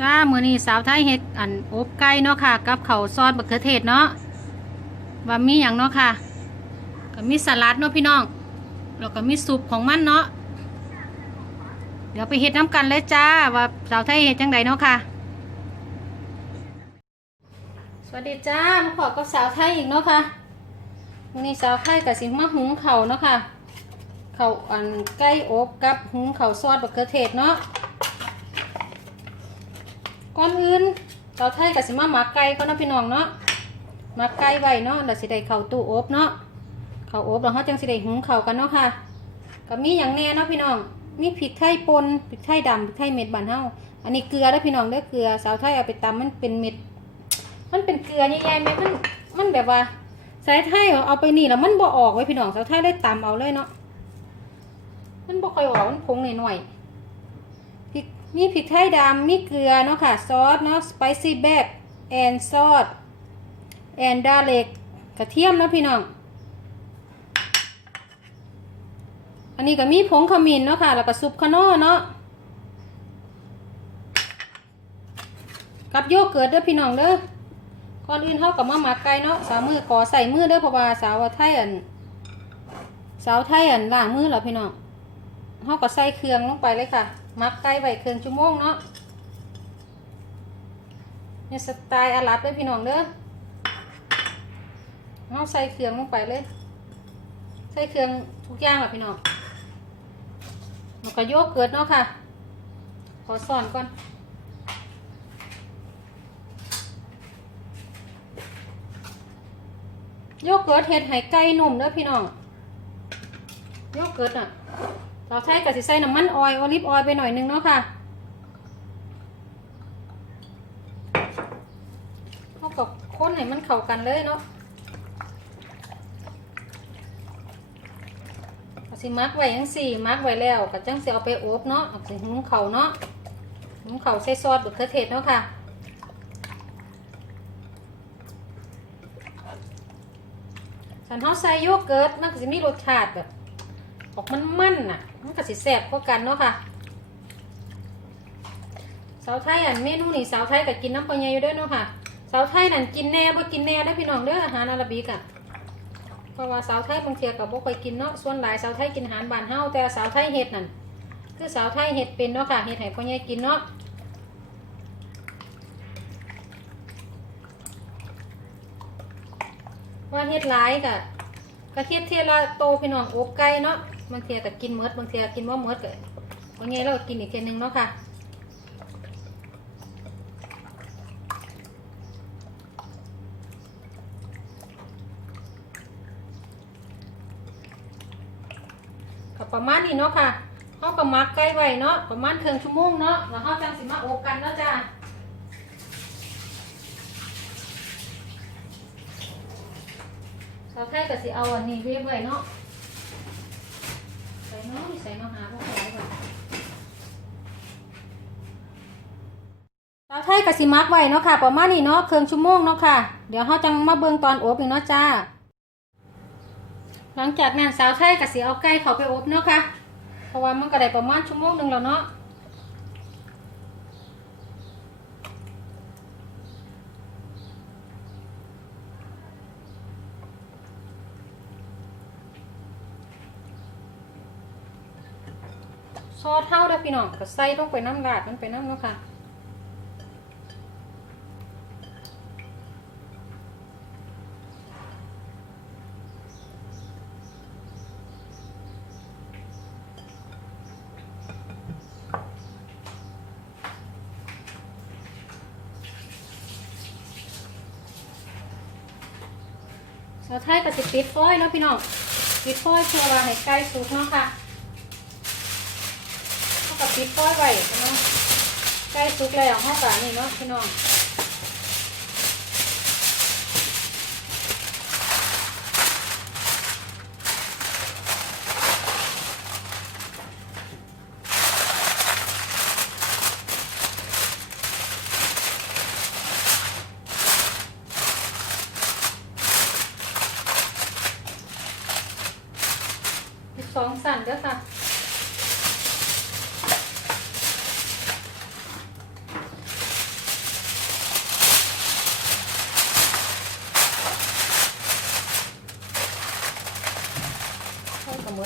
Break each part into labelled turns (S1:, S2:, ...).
S1: จ้ามือนี้สาวไทยเฮ็ดอันอบไก่เนาะค่ะ กับข้าวซอสมะเขือเทศเนาะว่ามีหยังเนาะค่ะก็มีสลัดเนาะพี่น้องแล้วก็มีซุปของมันเนาะเดี๋ยวไปเฮ็ดน้ำกันเลยจ้าว่าสาวไทยเฮ็ดจังใดเนาะค่ะ สวัสดีจ้ามาขอกับสาวไทยอีกเนาะค่ะมือนี้สาวไทยก็สิมาหุงเข้าเนาะค่ะเข้าอันไก่อบกับหุงข้าวซอสมะเขือเทศเนาะ ก่อนอื่นสาวไทยก็สิมาหมักไก่ก็นาะพี่น้องเนาะหมักไก่ไว้เนาะแล้วสิได้เข้าตู้อบเนาะเข้าอบแล้วเฮาจังสิได้หุงเข้ากันเนาะค่ะก็มีหยังแน่เนาะพี่น้องมีพริกไทยปนพริกไทยดำพริกไทยเม็ดบานเฮาอันนี้เกลือเด้อพี่น้องเด้อเกลือสาวไทยเอาไปตำมันเป็นเม็ด มันเป็นเกลือใหญ่ๆเม็ดมันมันแบบว่าสาวไทยเอาไปนี่แล้วมันบ่ออกไว้พี่น้องสาวไทยได้ตำเอาเลยเนาะมันบ่ค่อยออกมันผงหน่อยๆ มีพริกไทยดำ มีเกลือเนาะค่ะ ซอสเนาะ spicy back and salt and garlic กระเทียมเนาะพี่น้อง อันนี้ก็มีผงขมิ้นเนาะค่ะ แล้วก็ซุปคาน่เนาะ กับโยเกิร์ตเด้อพี่น้องเด้อก่อนอื่นเฮากับมาหมักไก่เนาะสาวมือขอใส่มือเด้อเพราะว่าสาวไทยอันสาวไทยอันล้างมือแล้วพี่น้องเฮาก็ใส่เครื่องลงไปเลยค่ะ มักไก่ไว้เครื่องชั่วโมงเนาะนี่สไตล์อาหรับเลยพี่น้องเด้อเฮาใส่เครื่องลงไปเลย ใส่เครื่องทุกอย่างแหละพี่น้องแล้วก็โยกเกิร์ตเนาะค่ะ ขอสอนก่อนโยเกิร์ตเฮ็ดให้ไก่นุ่มเด้อพี่น้องโยเกิร์ตอะ เราใช้กับสิใส่น้ำมันออยล์โอลิฟออยล์ไปหน่อยนึงเนาะค่ะเอากับคนให้มันเข้ากันเลยเนาะเอาสิมักไว้ยังสี่มักไว้แล้วกับจังสิเอาไปอบเนาะเอาสิหุงเข่าเนาะหุงเข่าใส่ซอสบะเขือเทศเนาะค่ะสันเฮาใส่โยเกิร์ตมันก็สิมีรสชาติแบบ ออกมันมันน่ะ มันก็สิแซ่บกว่ากันเนาะค่ะ สาวไทยอันเมนูนี่สาวไทยก็กินน้ำปลาใหญ่อยู่ด้วยเนาะค่ะ สาวไทยนั่นกินแน่บ่กินแน่ได้พี่น้องเด้ออาหารอาราบิกอะเพราะว่าสาวไทยบางเทียก็บ่ค่อยกินเนาะ ส่วนหลายสาวไทยกินอาหารบ้านเฮาแต่สาวไทยเฮ็ดนั่น คือสาวไทยเฮ็ดเป็นเนาะค่ะเฮ็ดให้พ่อใหญ่กินเนาะว่าเฮ็ดหลายก็ก็เฮ็ดเทียละโตพี่น้องอกไก่เนาะ บางเทียก็กินเมดบางเทียกินบ่เมดก็บางไงเราก็กินอีกเทียนึงเนาะค่ะก็ประมาณนี้เนาะค่ะเฮาก็มักไก่ไว้เนาะประมาณครึ่งชั่วโมงเนาะแล้วเฮาจังสิมาอบกันเนาะจ้าเราแค่ก็สิเอาอันนี้เรียบไว้เนาะใส่เนาะนี่ใส่เนาะหาพวกใส่ก่อนเราไทย กสิมักไว้เนาะค่ะ ประมาณนี้เนาะเครื่องชั่วโมงเนาะค่ะ เดี๋ยวเราจังมาเบิ่งตอนอบอีกเนาะจ้า หลังจากนั้นสาวไทยกสิเอาไก่เขาไปอบเนาะค่ะ เพราะว่ามันก็ได้ประมาณชั่วโมงหนึ่งแล้วเนาะซอสเท่าเด้อพี่น้องก็ใส่ลงไปน้ำราดมันไปน้ำเนาะค่ะ เราไทยก็สิปิดฟอยเนาะพี่น้องปิดฟอยล์เพื่อว่าให้ไก่สุกเนาะค่ะเขากับปิดฟ้อยไว้เนาะใกล้สุกแล้วเขากับนี่เนาะพี่น้องอีกสองสั่นเด้อค่ะ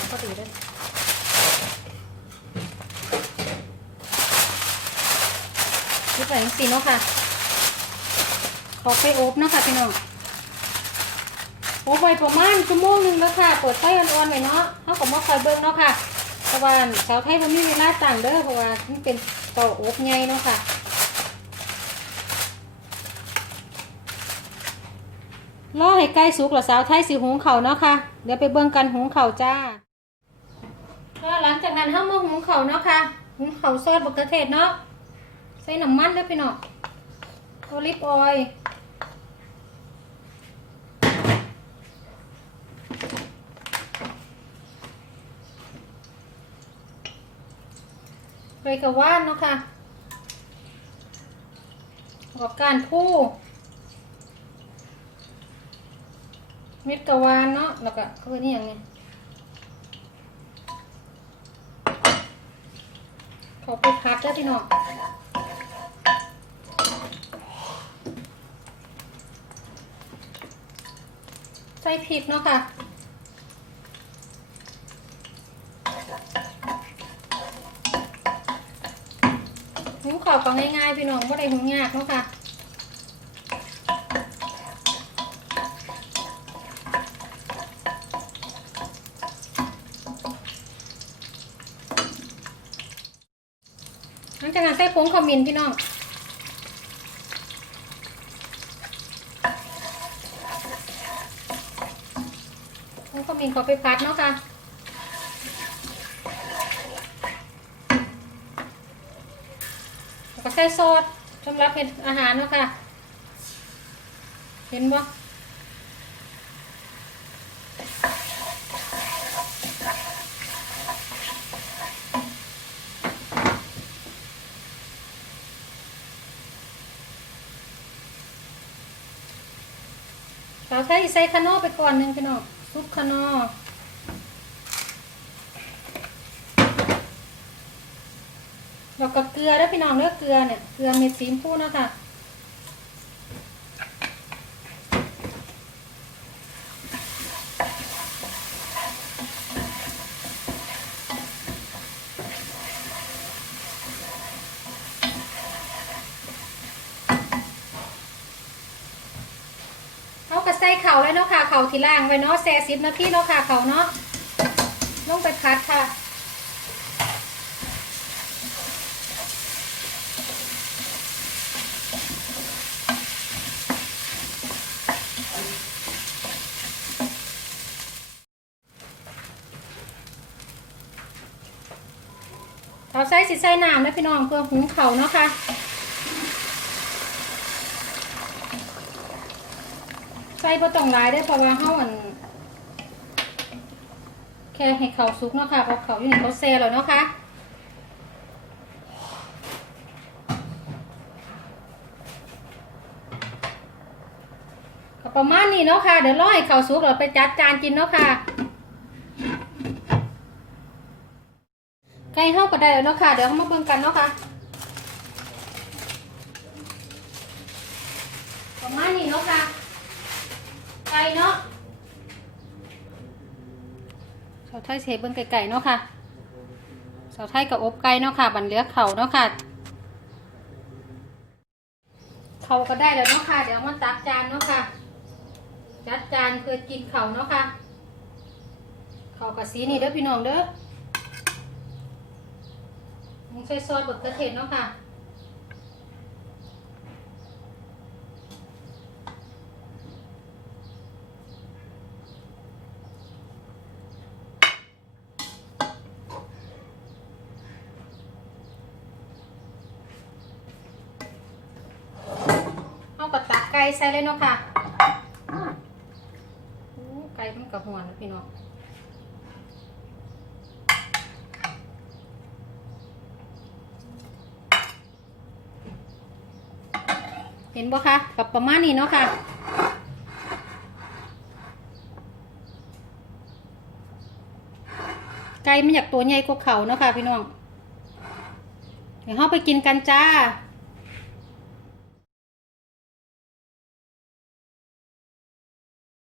S1: ย กระมดพอดีเลยนี่ใส่สีเนาะค่ะ ขอไปอบเนาะค่ะพี่น้องโอบไว้ประมาณชั่วโมงหนึงแล้วค่ะเปิดไฟอ่อนๆไว้เนาะเขาก็มาคอยเบิ่งเนาะค่ะเพราะว่าสาวไทยมันมีเวลาต่างเด้อเพราะว่ามันเป็นเตาอบใหญ่เนาะค่ะรอให้ใกล้สุกแล้วสาวไทยสิหุงเข่าเนาะค่ะ เดี๋ยวไปเบิ่งกันหุงเข่าจ้า ก็หลังจากนั้นเฮามาหุงเขาเนาะค่ะหุงเขาซอสบักเขือเทศเนาะใส่น้ำมันด้อพี่น้องโอลิฟออยล์ใบกระว่านเนาะค่ะออกการผู้เม็ดกะวานเนาะแล้วก็เขาเรียกนี่ยังไง เขาไปพัดแล้วพี่น้องใส่พริกเนาะค่ะหุงข้าวก็ง่ายๆพี่น้องไม่ได้หุงยากเนาะค่ะ หลังากนั้นใส่ผงขมิ้นพี่น้องผงขมิ้นขอไปพัดเนาะค่ะแล้วก็ใส่ซอสสำหรับเห็ดอาหารเนาะค่ะ เห็นบ่ ใช่ใส่ขานอไปก่อนหนึ่งพี่น้องซุปคานอแล้วก็เกลือแล้วพี่น้องเลือกเกลือเนี่ยเกลือเม็ดสีชมพูเนาะค่ะ เข่าเลยเนาะค่ะ เข่าที่ล่างไว้เนาะแซ่สิบนาทีเนาะค่ะ เข่าเนาะลงไปพัดค่ะเราใส่สิใส่น้ำนะพี่น้องเพื่อหุงเข่าเนาะค่ะ ใส่บ่ต้องหลายได้อเพราะว่าเฮาอัน แค่ให้เขาสุกเนาะค่ะเพราะเขาอยู่ในเขาแซ่แล้วเนาะค่ะ ก็ประมาณนี้เนาะค่ะ เดี๋ยวรอให้เขาสุกเราไปจัดจานกินเนาะค่ะ ไก่เฮาก็ได้แล้วเนาะค่ะ เดี๋ยวเรามาเบิ่งกันเนาะค่ะประมาณนี้เนาะค่ะ ไก่ เนาะสาวไทยเสเบิ่งไก่ๆเนาะค่ะสาวไทยกับอบไก่เนาะค่ะ บันเลือเข่าเนาะค่ะ เขาก็ได้แล้วเนาะค่ะ เดี๋ยวมาตักจานเนาะค่ะ จัดจานเพื่อกินเข่าเนาะค่ะ เข่ากับสีนี่เด้อพี่น้องเด้อมึงใส่ซอสบักเขือเทศเนาะค่ะ เอา ไก่ใส่เลยเนาะค่ะไก่มันกับหัวนะพี่น้องเห็นบ่คะกับประมาณนี้เนาะค่ะไก่ไมันอยากตัวใหญ่กว่าเขาเนาะค่ะพี่น้องเดี๋ยวเราไปกินกันจ้า